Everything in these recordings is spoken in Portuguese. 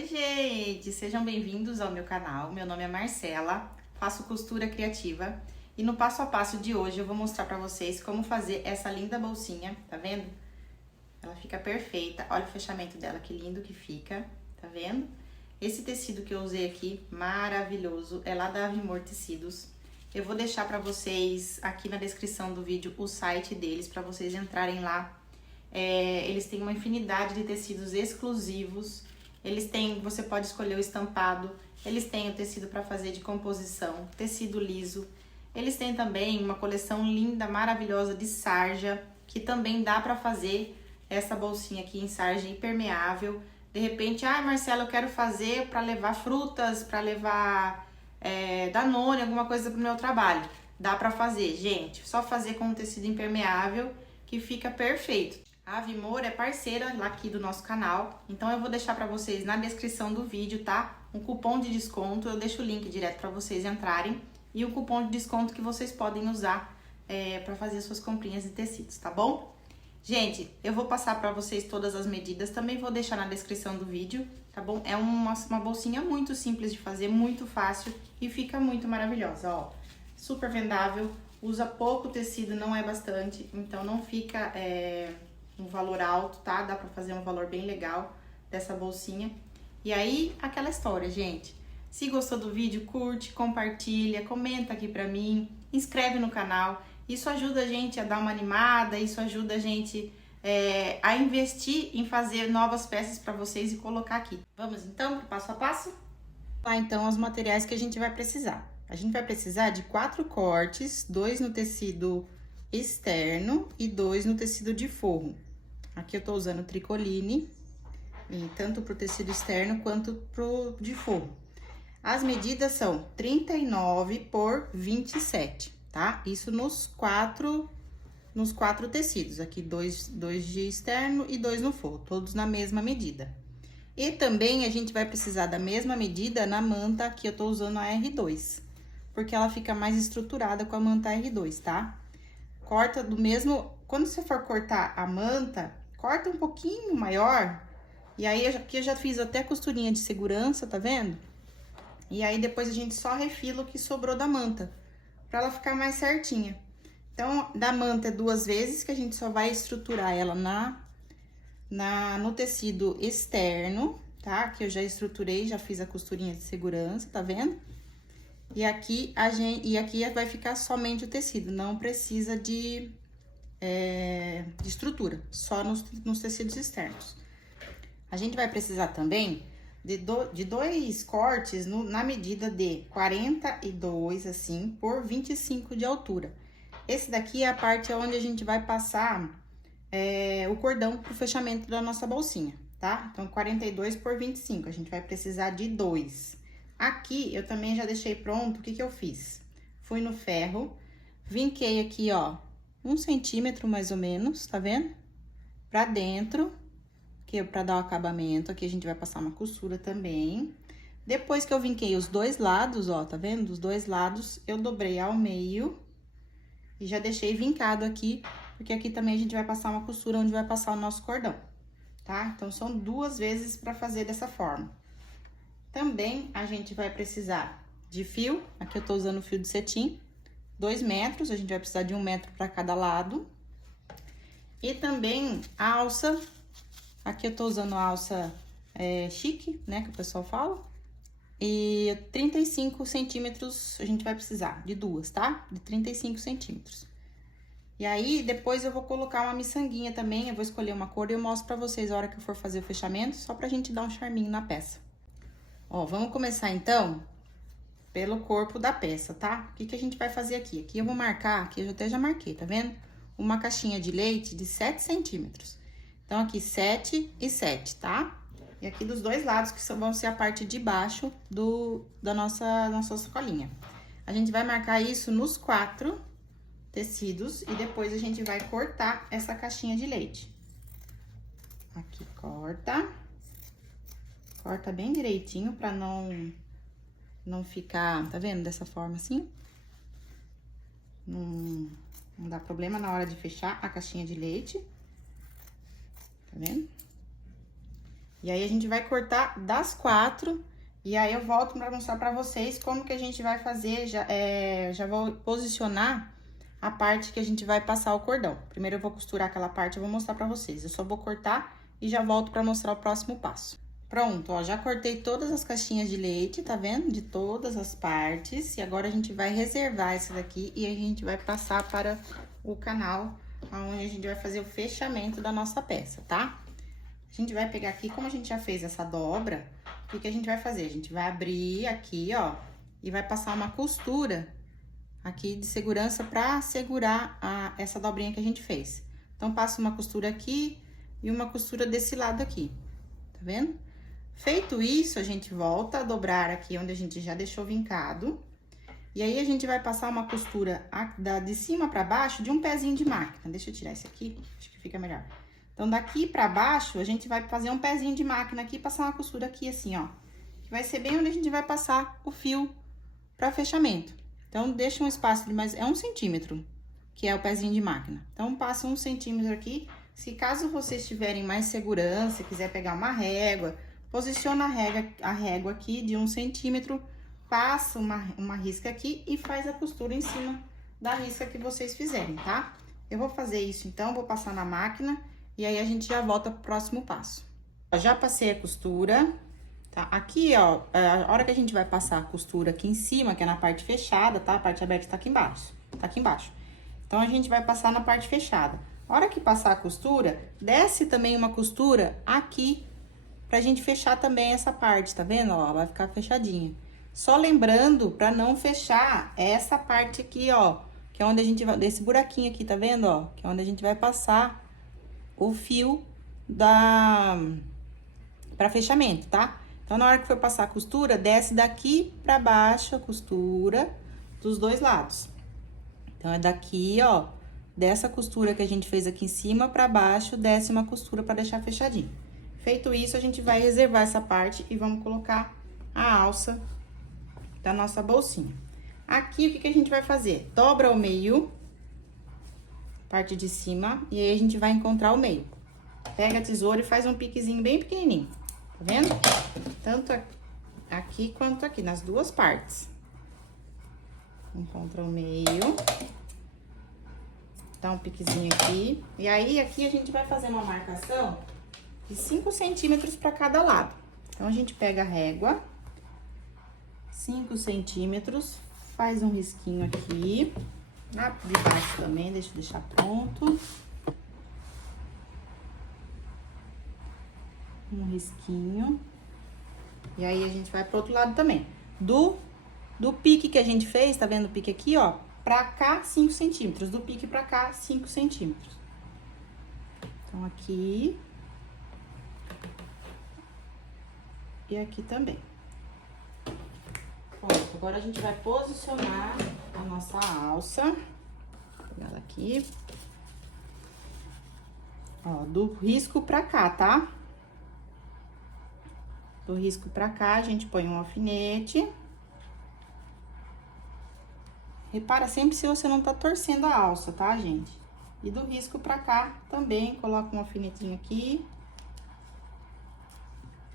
Oi, gente! Sejam bem-vindos ao meu canal. Meu nome é Marcela, faço costura criativa e no passo a passo de hoje eu vou mostrar pra vocês como fazer essa linda bolsinha, tá vendo? Ela fica perfeita, olha o fechamento dela, que lindo que fica, tá vendo? Esse tecido que eu usei aqui, maravilhoso, é lá da Avimor Tecidos. Eu vou deixar pra vocês aqui na descrição do vídeo o site deles, pra vocês entrarem lá. Eles têm uma infinidade de tecidos exclusivos. Eles têm, você pode escolher o estampado. Eles têm o tecido para fazer de composição, tecido liso. Eles têm também uma coleção linda, maravilhosa de sarja, que também dá para fazer essa bolsinha aqui em sarja impermeável. De repente, Marcela, eu quero fazer para levar frutas, para levar Danone, alguma coisa pro meu trabalho. Dá para fazer, gente. Só fazer com um tecido impermeável que fica perfeito. A Avimor é parceira aqui do nosso canal, então eu vou deixar para vocês na descrição do vídeo, tá? Um cupom de desconto, eu deixo o link direto para vocês entrarem e um cupom de desconto que vocês podem usar para fazer suas comprinhas de tecidos, tá bom? Gente, eu vou passar para vocês todas as medidas, também vou deixar na descrição do vídeo, tá bom? É uma bolsinha muito simples de fazer, muito fácil e fica muito maravilhosa, ó. Super vendável, usa pouco tecido, não é bastante, então não fica um valor alto, tá? Dá pra fazer um valor bem legal dessa bolsinha. E aí, aquela história, gente. Se gostou do vídeo, curte, compartilha, comenta aqui pra mim, inscreve no canal. Isso ajuda a gente a dar uma animada, isso ajuda a gente a investir em fazer novas peças pra vocês e colocar aqui. Vamos então pro passo a passo? Lá então os materiais que a gente vai precisar. A gente vai precisar de 4 cortes, 2 no tecido externo e 2 no tecido de forro. Aqui eu tô usando tricoline, tanto pro tecido externo quanto pro de forro. As medidas são 39 por 27, tá? Isso nos quatro tecidos. Aqui, dois de externo e 2 no forro, todos na mesma medida. E também a gente vai precisar da mesma medida na manta, aqui eu tô usando a R2, porque ela fica mais estruturada com a manta R2, tá? Corta do mesmo... Quando você for cortar a manta, corta um pouquinho maior. E aí, aqui eu já fiz até costurinha de segurança, tá vendo? E aí, depois a gente só refila o que sobrou da manta, pra ela ficar mais certinha. Então, da manta é 2 vezes, que a gente só vai estruturar ela no tecido externo, tá? Que eu já estruturei, já fiz a costurinha de segurança, tá vendo? E aqui vai ficar somente o tecido, não precisa de estrutura, só nos tecidos externos. A gente vai precisar também de 2 cortes na medida de 42, assim, por 25 de altura. Esse daqui é a parte onde a gente vai passar o cordão pro fechamento da nossa bolsinha, tá? Então, 42 por 25, a gente vai precisar de 2. Aqui, eu também já deixei pronto, o que que eu fiz? Fui no ferro, vinquei aqui, ó, 1 centímetro mais ou menos, tá vendo? Pra dentro, que é pra dar o acabamento. Aqui a gente vai passar uma costura também. Depois que eu vinquei os 2 lados, ó, tá vendo? Dos 2 lados, eu dobrei ao meio e já deixei vincado aqui, porque aqui também a gente vai passar uma costura onde vai passar o nosso cordão, tá? Então, são 2 vezes pra fazer dessa forma. Também a gente vai precisar de fio, aqui eu tô usando fio de cetim, 2 metros, a gente vai precisar de 1 metro para cada lado. E também a alça, aqui eu tô usando a alça chique, né, que o pessoal fala. E 35 centímetros a gente vai precisar, de 2, tá? De 35 centímetros. E aí, depois eu vou colocar uma miçanguinha também, eu vou escolher uma cor e eu mostro pra vocês a hora que eu for fazer o fechamento, só pra gente dar um charminho na peça. Ó, vamos começar então pelo corpo da peça, tá? O que que a gente vai fazer aqui? Aqui eu vou marcar, aqui eu até já marquei, tá vendo? Uma caixinha de leite de 7 centímetros. Então, aqui 7 e 7, tá? E aqui dos 2 lados, que vão ser a parte de baixo da nossa sacolinha. A gente vai marcar isso nos 4 tecidos e depois a gente vai cortar essa caixinha de leite. Aqui, corta. Corta bem direitinho pra não ficar, tá vendo? Dessa forma assim. Não dá problema na hora de fechar a caixinha de leite. Tá vendo? E aí, a gente vai cortar das 4, e aí eu volto pra mostrar pra vocês como que a gente vai fazer, já vou posicionar a parte que a gente vai passar o cordão. Primeiro eu vou costurar aquela parte, eu vou mostrar pra vocês. Eu só vou cortar e já volto pra mostrar o próximo passo. Pronto, ó, já cortei todas as caixinhas de leite, tá vendo? De todas as partes. E agora a gente vai reservar essa daqui e a gente vai passar para o canal, onde a gente vai fazer o fechamento da nossa peça, tá? A gente vai pegar aqui, como a gente já fez essa dobra, o que a gente vai fazer? A gente vai abrir aqui, ó, e vai passar uma costura aqui de segurança pra segurar essa dobrinha que a gente fez. Então, passa uma costura aqui e uma costura desse lado aqui, tá vendo? Feito isso, a gente volta a dobrar aqui onde a gente já deixou vincado. E aí, a gente vai passar uma costura de cima pra baixo de um pezinho de máquina. Deixa eu tirar esse aqui, acho que fica melhor. Então, daqui pra baixo, a gente vai fazer um pezinho de máquina aqui e passar uma costura aqui assim, ó. Que vai ser bem onde a gente vai passar o fio pra fechamento. Então, deixa um espaço de mais... É 1 centímetro, que é o pezinho de máquina. Então, passa 1 centímetro aqui. Se caso vocês tiverem mais segurança, quiser pegar uma régua, posiciona a régua aqui de 1 centímetro, passa uma risca aqui e faz a costura em cima da risca que vocês fizerem, tá? Eu vou fazer isso, então, vou passar na máquina e aí a gente já volta pro próximo passo. Já passei a costura, tá? Aqui, ó, a hora que a gente vai passar a costura aqui em cima, que é na parte fechada, tá? A parte aberta tá aqui embaixo, tá aqui embaixo. Então, a gente vai passar na parte fechada. A hora que passar a costura, desce também uma costura aqui, pra gente fechar também essa parte, tá vendo? Ó, vai ficar fechadinha. Só lembrando pra não fechar essa parte aqui, ó, que é onde a gente vai, desse buraquinho aqui, tá vendo, ó? Que é onde a gente vai passar o fio pra fechamento, tá? Então, na hora que for passar a costura, desce daqui pra baixo a costura dos dois lados. Então, é daqui, ó, dessa costura que a gente fez aqui em cima pra baixo, desce uma costura pra deixar fechadinho. Feito isso, a gente vai reservar essa parte e vamos colocar a alça da nossa bolsinha. Aqui, o que a gente vai fazer? Dobra ao meio, parte de cima, e aí a gente vai encontrar o meio. Pega a tesoura e faz um piquezinho bem pequenininho, tá vendo? Tanto aqui quanto aqui, nas duas partes. Encontra o meio. Dá um piquezinho aqui. E aí, aqui a gente vai fazer uma marcação de 5 centímetros pra cada lado. Então, a gente pega a régua, 5 centímetros, faz um risquinho aqui. Lá de baixo também, deixa eu deixar pronto. Um risquinho. E aí, a gente vai pro outro lado também. Do pique que a gente fez, tá vendo o pique aqui, ó? Pra cá, 5 centímetros. Do pique pra cá, 5 centímetros. Então, aqui. E aqui também. Pronto, agora a gente vai posicionar a nossa alça. Vou pegar ela aqui. Ó, do risco pra cá, tá? Do risco pra cá, a gente põe um alfinete. Repara sempre se você não tá torcendo a alça, tá, gente? E do risco pra cá também, coloca um alfinetinho aqui.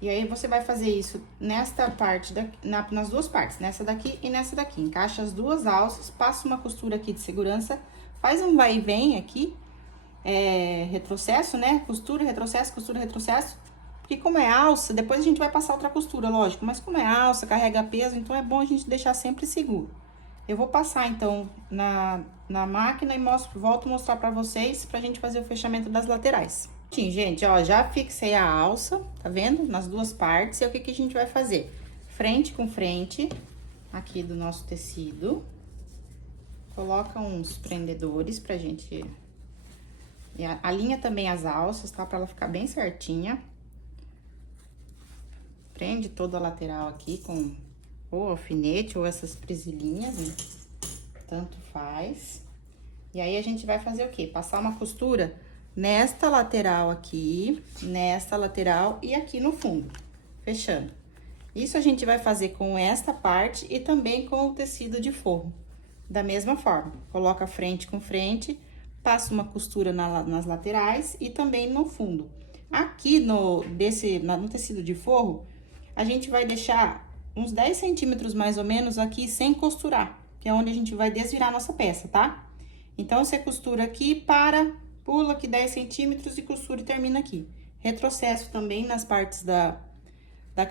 E aí, você vai fazer isso nesta parte, nas duas partes, nessa daqui e nessa daqui. Encaixa as duas alças, passa uma costura aqui de segurança, faz um vai e vem aqui, retrocesso, né? Costura, retrocesso. Porque como é alça, depois a gente vai passar outra costura, lógico. Mas como é alça, carrega peso, então é bom a gente deixar sempre seguro. Eu vou passar, então, na máquina e volto a mostrar pra vocês, pra gente fazer o fechamento das laterais. Sim, gente, ó, já fixei a alça, tá vendo? Nas duas partes. E o que a gente vai fazer? Frente com frente, aqui do nosso tecido. Coloca uns prendedores pra gente... E alinha também as alças, tá? Pra ela ficar bem certinha. Prende toda a lateral aqui com ou alfinete ou essas presilhinhas, né? Tanto faz. E aí, a gente vai fazer o quê? Passar uma costura nesta lateral aqui, nesta lateral e aqui no fundo, fechando. Isso a gente vai fazer com esta parte e também com o tecido de forro. Da mesma forma, coloca frente com frente, passa uma costura nas laterais e também no fundo. Aqui no tecido de forro, a gente vai deixar uns 10 centímetros mais ou menos aqui sem costurar, que é onde a gente vai desvirar a nossa peça, tá? Então, você costura aqui, pula aqui 10 centímetros e costura e termina aqui. Retrocesso também nas partes da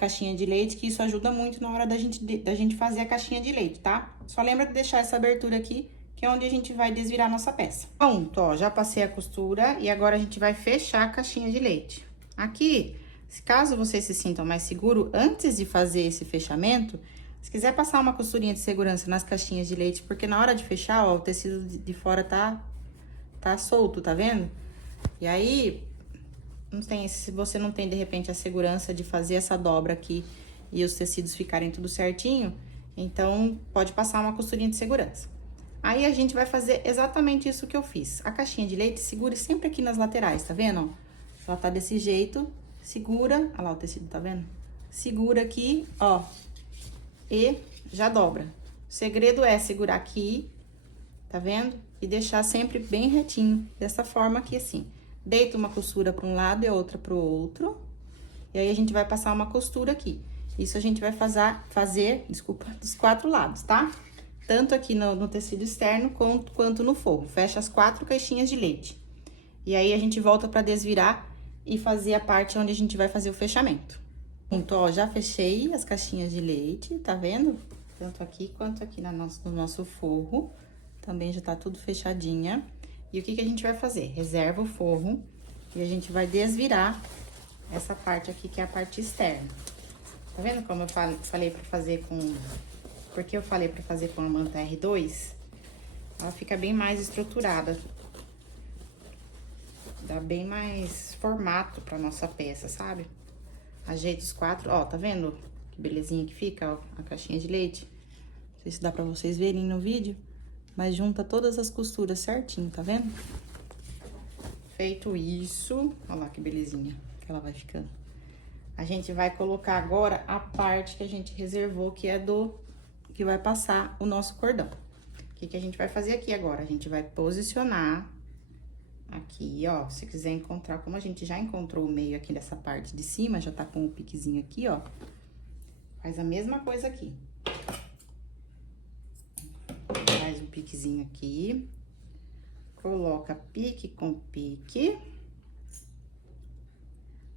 caixinha de leite, que isso ajuda muito na hora da gente fazer a caixinha de leite, tá? Só lembra de deixar essa abertura aqui, que é onde a gente vai desvirar a nossa peça. Pronto, ó, já passei a costura e agora a gente vai fechar a caixinha de leite. Aqui, caso vocês se sintam mais seguro, antes de fazer esse fechamento, se quiser passar uma costurinha de segurança nas caixinhas de leite, porque na hora de fechar, ó, o tecido de fora tá solto, tá vendo? E aí, se você não tem, de repente, a segurança de fazer essa dobra aqui e os tecidos ficarem tudo certinho, então, pode passar uma costurinha de segurança. Aí, a gente vai fazer exatamente isso que eu fiz. A caixinha de leite, segure sempre aqui nas laterais, tá vendo? Ela tá desse jeito, segura, olha lá o tecido, tá vendo? Segura aqui, ó, e já dobra. O segredo é segurar aqui, tá vendo? E deixar sempre bem retinho, dessa forma aqui, assim. Deita uma costura para um lado e outra pro outro. E aí, a gente vai passar uma costura aqui. Isso a gente vai fazer, desculpa, dos 4 lados, tá? Tanto aqui no tecido externo quanto no forro. Fecha as 4 caixinhas de leite. E aí, a gente volta pra desvirar e fazer a parte onde a gente vai fazer o fechamento. Então, ó, já fechei as caixinhas de leite, tá vendo? Tanto aqui quanto aqui no nosso forro. Também já tá tudo fechadinha. E o que que a gente vai fazer? Reserva o forro e a gente vai desvirar essa parte aqui, que é a parte externa. Tá vendo como eu falei pra fazer com... Porque eu falei pra fazer com a manta R2? Ela fica bem mais estruturada. Dá bem mais formato pra nossa peça, sabe? Ajeita os 4, ó, tá vendo? Que belezinha que fica, ó, a caixinha de leite. Não sei se dá pra vocês verem no vídeo, mas junta todas as costuras certinho, tá vendo? Feito isso, olha lá que belezinha que ela vai ficando. A gente vai colocar agora a parte que a gente reservou, que é que vai passar o nosso cordão. O que que a gente vai fazer aqui agora? A gente vai posicionar aqui, ó, se quiser encontrar, como a gente já encontrou o meio aqui dessa parte de cima, já tá com o piquezinho aqui, ó. Faz a mesma coisa aqui. Faz um piquezinho aqui. Coloca pique com pique.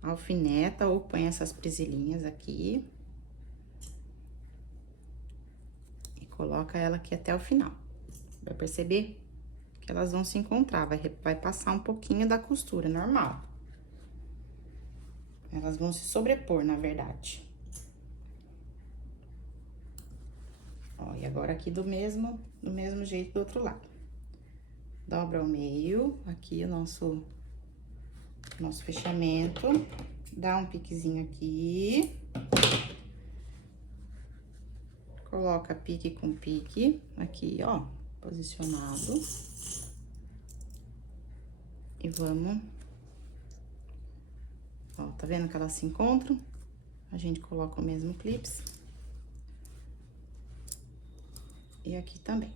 Alfineta ou põe essas presilhinhas aqui. E coloca ela aqui até o final. Vai perceber que elas vão se encontrar, vai passar um pouquinho da costura, normal. Elas vão se sobrepor, na verdade. Ó, e agora aqui do mesmo jeito do outro lado. Dobra ao meio, aqui o nosso fechamento. Dá um piquezinho aqui. Coloca pique com pique, aqui, ó, posicionado. E vamos... Ó, tá vendo que elas se encontram? A gente coloca o mesmo clips. E aqui também.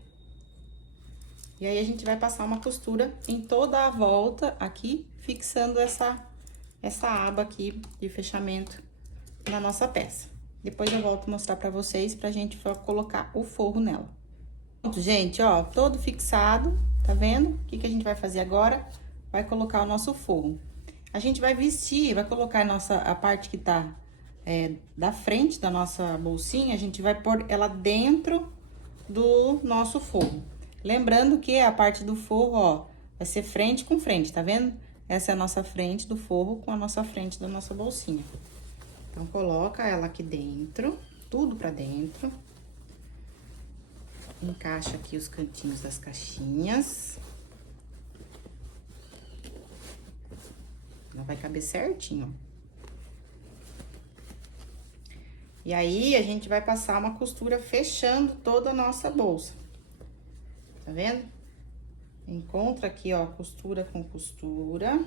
E aí, a gente vai passar uma costura em toda a volta aqui, fixando essa aba aqui de fechamento na nossa peça. Depois eu volto a mostrar pra vocês, pra gente colocar o forro nela. Pronto, gente, ó, todo fixado, tá vendo? O que que a gente vai fazer agora? Vai colocar o nosso forro. A gente vai vestir, vai colocar a parte que tá da frente da nossa bolsinha, a gente vai pôr ela dentro do nosso forro. Lembrando que a parte do forro, ó, vai ser frente com frente, tá vendo? Essa é a nossa frente do forro com a nossa frente da nossa bolsinha. Então, coloca ela aqui dentro, tudo pra dentro. Encaixa aqui os cantinhos das caixinhas. Ela vai caber certinho, ó. E aí, a gente vai passar uma costura fechando toda a nossa bolsa. Tá vendo? Encontra aqui, ó, costura com costura.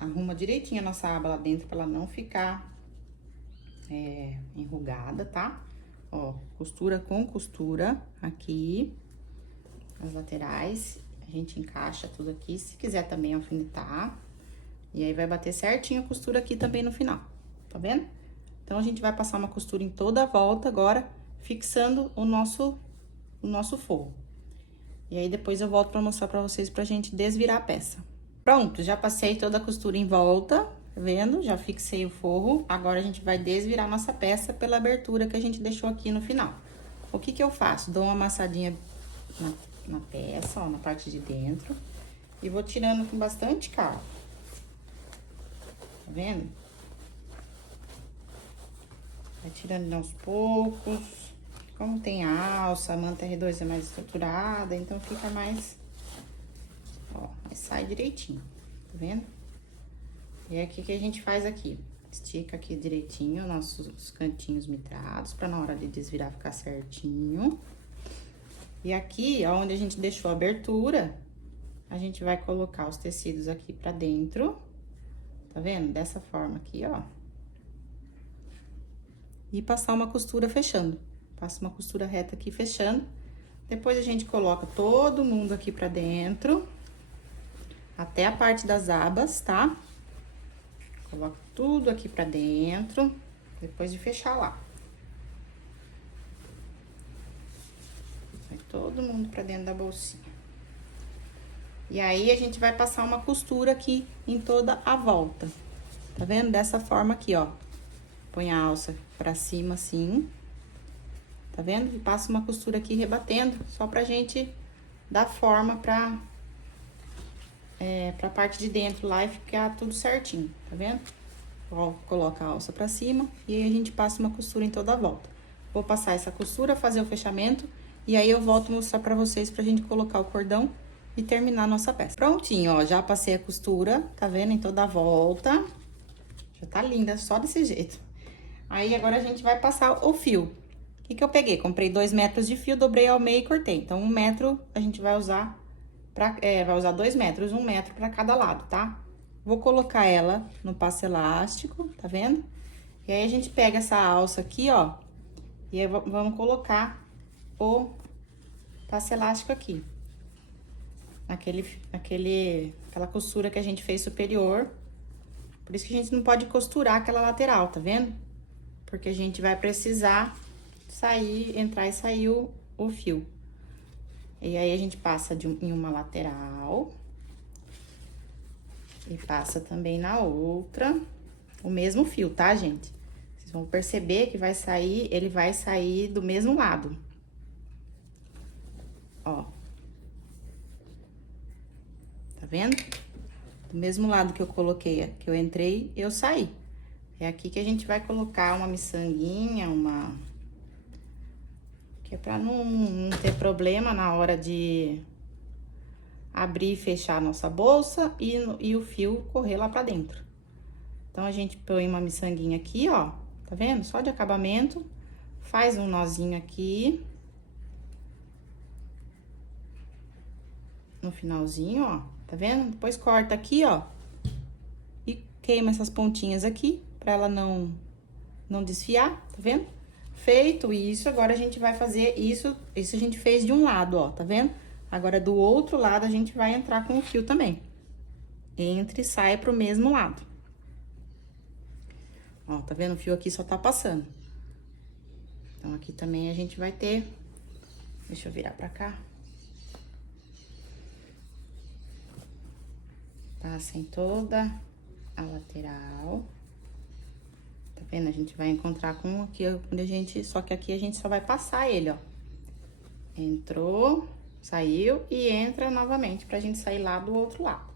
Arruma direitinho a nossa aba lá dentro pra ela não ficar enrugada, tá? Ó, costura com costura aqui, as laterais. A gente encaixa tudo aqui. Se quiser também alfinetar, E aí, vai bater certinho a costura aqui também no final, tá vendo? Então, a gente vai passar uma costura em toda a volta agora, fixando o nosso forro. E aí, depois eu volto pra mostrar pra vocês pra gente desvirar a peça. Pronto, já passei toda a costura em volta, tá vendo? Já fixei o forro. Agora, a gente vai desvirar nossa peça pela abertura que a gente deixou aqui no final. O que que eu faço? Dou uma amassadinha na peça, ó, na parte de dentro. E vou tirando com bastante calma. Tá vendo? Vai tirando aos poucos. Como tem alça, a manta R2 é mais estruturada, então fica mais... Ó, mas sai direitinho, tá vendo? E é aqui que a gente faz aqui. Estica aqui direitinho nossos cantinhos mitrados, pra na hora de desvirar ficar certinho. E aqui, ó, onde a gente deixou a abertura, a gente vai colocar os tecidos aqui pra dentro. Tá vendo? Dessa forma aqui, ó. E passar uma costura fechando. Passa uma costura reta aqui fechando. Depois a gente coloca todo mundo aqui pra dentro. Até a parte das abas, tá? Coloca tudo aqui pra dentro. Depois de fechar lá. Vai todo mundo pra dentro da bolsinha. E aí, a gente vai passar uma costura aqui em toda a volta. Tá vendo? Dessa forma aqui, ó. Põe a alça pra cima, assim. Tá vendo? E passa uma costura aqui rebatendo, só pra gente dar forma pra parte de dentro lá e ficar tudo certinho, tá vendo? Ó, coloca a alça pra cima e aí a gente passa uma costura em toda a volta. Vou passar essa costura, fazer o fechamento e aí eu volto a mostrar pra vocês pra gente colocar o cordão e terminar a nossa peça. Prontinho, ó, já passei a costura, tá vendo? Em toda a volta. Já tá linda, só desse jeito. Aí, agora, a gente vai passar o fio. O que que eu peguei? Comprei 2 metros de fio, dobrei ao meio e cortei. Então, 1 metro a gente vai usar vai usar 2 metros, 1 metro pra cada lado, tá? Vou colocar ela no passo elástico, tá vendo? E aí, a gente pega essa alça aqui, ó, e aí vamos colocar o passo elástico aqui. Aquela costura que a gente fez superior. Por isso que a gente não pode costurar aquela lateral, tá vendo? Porque a gente vai precisar entrar e sair o fio. E aí, a gente passa em uma lateral. E passa também na outra. O mesmo fio, tá, gente? Vocês vão perceber que ele vai sair do mesmo lado. Ó. Tá vendo? Do mesmo lado que eu coloquei, que eu entrei, eu saí. É aqui que a gente vai colocar uma miçanguinha, que é pra não ter problema na hora de abrir e fechar a nossa bolsa e o fio correr lá pra dentro. Então, a gente põe uma miçanguinha aqui, ó, tá vendo? Só de acabamento, faz um nozinho aqui. No finalzinho, ó, tá vendo? Depois corta aqui, ó, e queima essas pontinhas aqui, pra ela não desfiar, tá vendo? Feito isso, agora a gente vai fazer isso a gente fez de um lado, ó, tá vendo? Agora, do outro lado, a gente vai entrar com o fio também. Entra e sai pro mesmo lado. Ó, tá vendo? O fio aqui só tá passando. Então, aqui também a gente vai ter... Deixa eu virar pra cá. Passa em toda a lateral. Tá vendo? A gente vai encontrar com aqui, só que aqui a gente só vai passar ele, ó. Entrou, saiu e entra novamente pra gente sair lá do outro lado.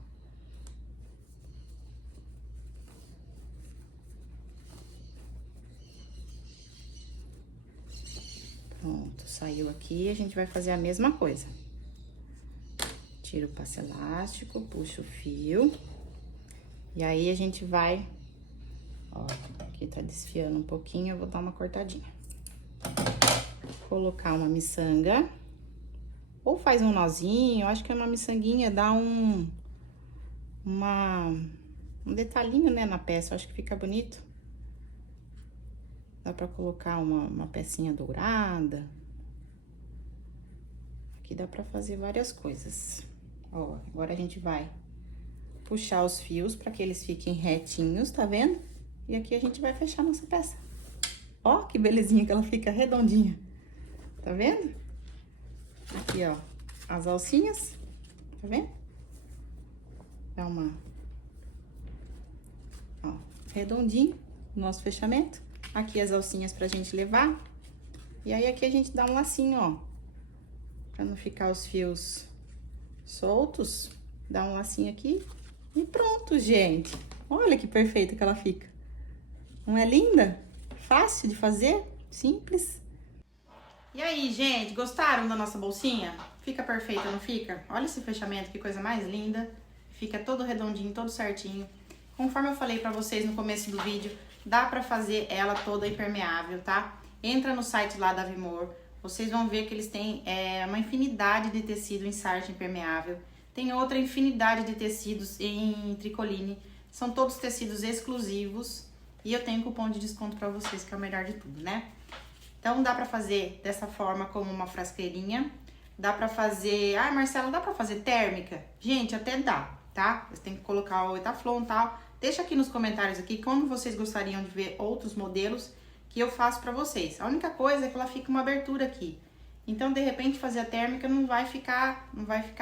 Pronto, saiu aqui, a gente vai fazer a mesma coisa. Tira o passo elástico, puxa o fio. E aí, a gente vai... Ó, aqui tá desfiando um pouquinho, eu vou dar uma cortadinha. Colocar uma miçanga. Ou faz um nozinho, eu acho que é uma miçanguinha, dá um detalhinho, né, na peça, eu acho que fica bonito. Dá pra colocar uma pecinha dourada. Aqui dá pra fazer várias coisas. Ó, agora a gente vai puxar os fios para que eles fiquem retinhos, tá vendo? E aqui a gente vai fechar nossa peça. Ó, que belezinha que ela fica redondinha. Tá vendo? Aqui, ó, as alcinhas, tá vendo? Dá uma... Ó, redondinho o nosso fechamento. Aqui as alcinhas pra gente levar. E aí aqui a gente dá um lacinho, ó. Pra não ficar os fios soltos. Dá um lacinho aqui. E pronto, gente. Olha que perfeita que ela fica. Não é linda? Fácil de fazer, simples. E aí, gente, gostaram da nossa bolsinha? Fica perfeita, não fica? Olha esse fechamento, que coisa mais linda. Fica todo redondinho, todo certinho. Conforme eu falei pra vocês no começo do vídeo, dá pra fazer ela toda impermeável, tá? Entra no site lá da Vimor, vocês vão ver que eles têm uma infinidade de tecido em sarja impermeável. Tem outra infinidade de tecidos em tricoline. São todos tecidos exclusivos. E eu tenho cupom de desconto pra vocês, que é o melhor de tudo, né? Então, dá pra fazer dessa forma, como uma frasqueirinha. Dá pra fazer... Ah, Marcela, dá pra fazer térmica? Gente, até dá, tá? Você tem que colocar o Etaflon e tal. Deixa aqui nos comentários aqui como vocês gostariam de ver outros modelos que eu faço pra vocês. A única coisa é que ela fica uma abertura aqui. Então, de repente, fazer a térmica não vai ficar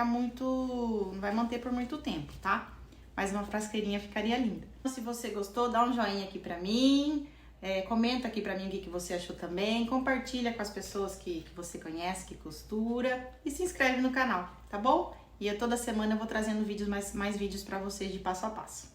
muito... Não vai manter por muito tempo, tá? Mas uma frasqueirinha ficaria linda. Se você gostou, dá um joinha aqui pra mim. Comenta aqui pra mim o que você achou também. Compartilha com as pessoas que você conhece, que costura. E se inscreve no canal, tá bom? E toda semana eu vou trazendo vídeos, mais vídeos pra vocês de passo a passo.